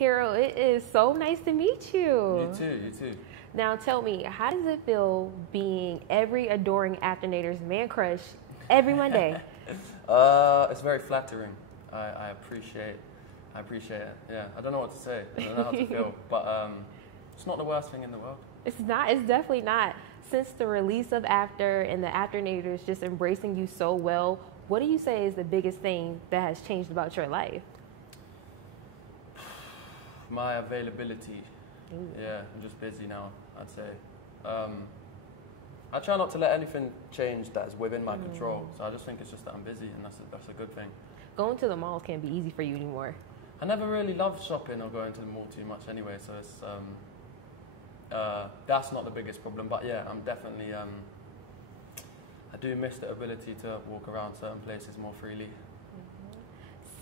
Hero, it is so nice to meet you. You too, you too. Now tell me, how does it feel being every adoring Afternator's man crush every Monday? It's very flattering. I appreciate it. Yeah, I don't know what to say. I don't know how to feel, but it's not the worst thing in the world. It's not. It's definitely not. Since the release of After and the Afternators just embracing you so well, what do you say is the biggest thing that has changed about your life? My availability. Ooh. Yeah, I'm just busy now, I'd say. I try not to let anything change that's within my control. So I just think it's just that I'm busy, and that's a good thing. Going to the malls can't be easy for you anymore. I never really loved shopping or going to the mall too much anyway, so it's that's not the biggest problem. But yeah, I'm definitely I do miss the ability to walk around certain places more freely.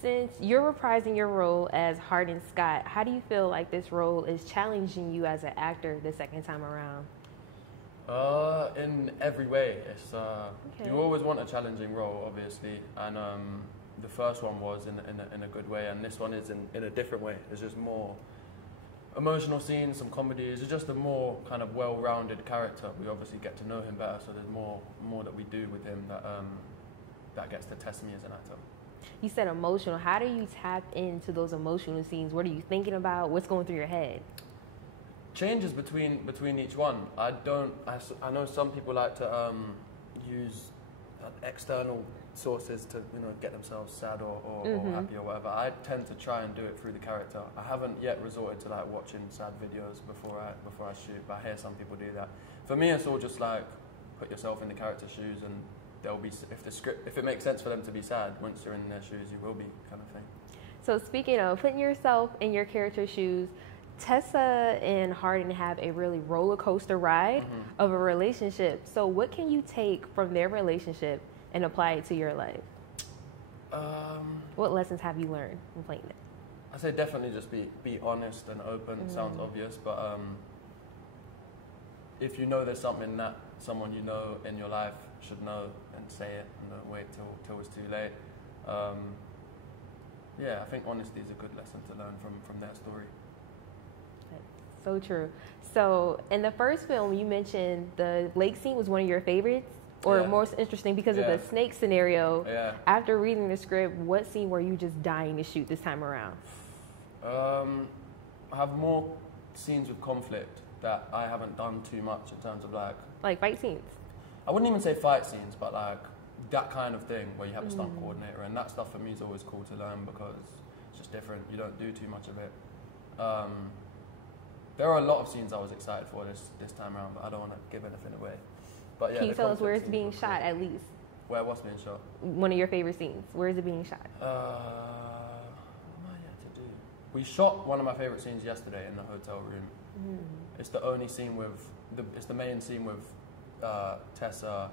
Since you're reprising your role as Hardin Scott, how do you feel like this role is challenging you as an actor the second time around? In every way. It's Okay. you always want a challenging role, obviously, and the first one was in a good way, and this one is in a different way. There's just more emotional scenes, some comedies. It's just a more kind of well-rounded character. We obviously get to know him better, so there's more that we do with him that gets to test me as an actor. You said emotional. How do you tap into those emotional scenes? What are you thinking about? What's going through your head? Changes between each one. I know some people like to use external sources to get themselves sad or happy or whatever. I tend to try and do it through the character. I haven't yet resorted to like watching sad videos before I shoot, but I hear some people do that. For me, it's all just like put yourself in the character's shoes, and they'll be, if it makes sense for them to be sad, once you're in their shoes, you will be, kind of thing. So speaking of putting yourself in your character's shoes, Tessa and Hardin have a really roller coaster ride of a relationship. So what can you take from their relationship and apply it to your life? What lessons have you learned from playing it? I say definitely just be honest and open. It sounds obvious, but if you know there's something that someone you know in your life should know, and say it, and don't wait till it's too late. Yeah, I think honesty is a good lesson to learn from their story. So true. So in the first film, you mentioned the lake scene was one of your favorites, or most interesting because of the snake scenario. Yeah. After reading the script, what scene were you just dying to shoot this time around? I have more scenes with conflict that I haven't done too much in terms of like fight scenes. I wouldn't even say fight scenes, but like that kind of thing where you have a stunt coordinator, and that stuff for me is always cool to learn because it's just different. You don't do too much of it. There are a lot of scenes I was excited for this time around, but I don't want to give anything away. But yeah, can you tell us where it's being shot at least? Where what's being shot? One of your favorite scenes. Where is it being shot? What am I yet to do? We shot one of my favorite scenes yesterday in the hotel room. It's the only scene it's the main scene with Tessa,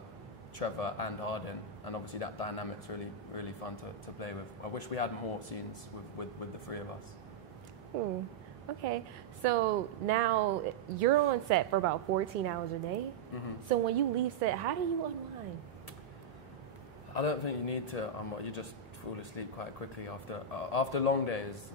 Trevor, and Hardin, and obviously that dynamic's really fun to play with. I wish we had more scenes with the three of us. Okay, so now you're on set for about 14 hours a day. So when you leave set, how do you unwind? I don't think you need to. You just fall asleep quite quickly after long days.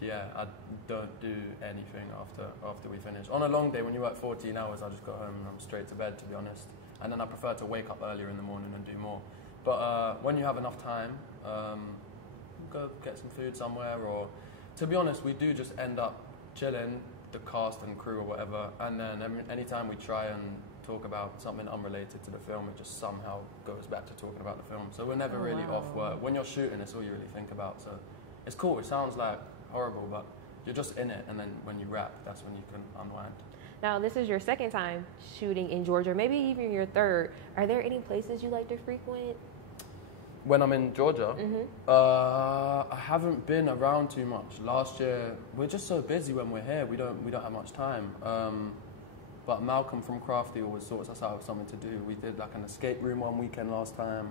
Yeah, I don't do anything after we finish. On a long day, when you work 14 hours, I just go home and I'm straight to bed, to be honest. And then I prefer to wake up earlier in the morning and do more. But when you have enough time, go get some food somewhere, or to be honest, we do just end up chilling, the cast and crew or whatever, and then anytime we try and talk about something unrelated to the film, it just somehow goes back to talking about the film. So we're never really off work. When you're shooting, it's all you really think about. So it's cool. It sounds like horrible, but you're just in it, and then when you wrap, that's when you can unwind. Now, this is your second time shooting in Georgia, maybe even your third. Are there any places you like to frequent? When I'm in Georgia, I haven't been around too much. Last year, we're just so busy when we're here. We don't have much time. But Malcolm from Crafty always sorts us out with something to do. We did like an escape room one weekend last time,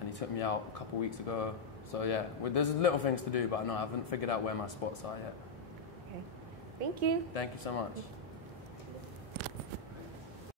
and he took me out a couple weeks ago. So yeah, there's little things to do, but no, I haven't figured out where my spots are yet. Okay, thank you. Thank you so much.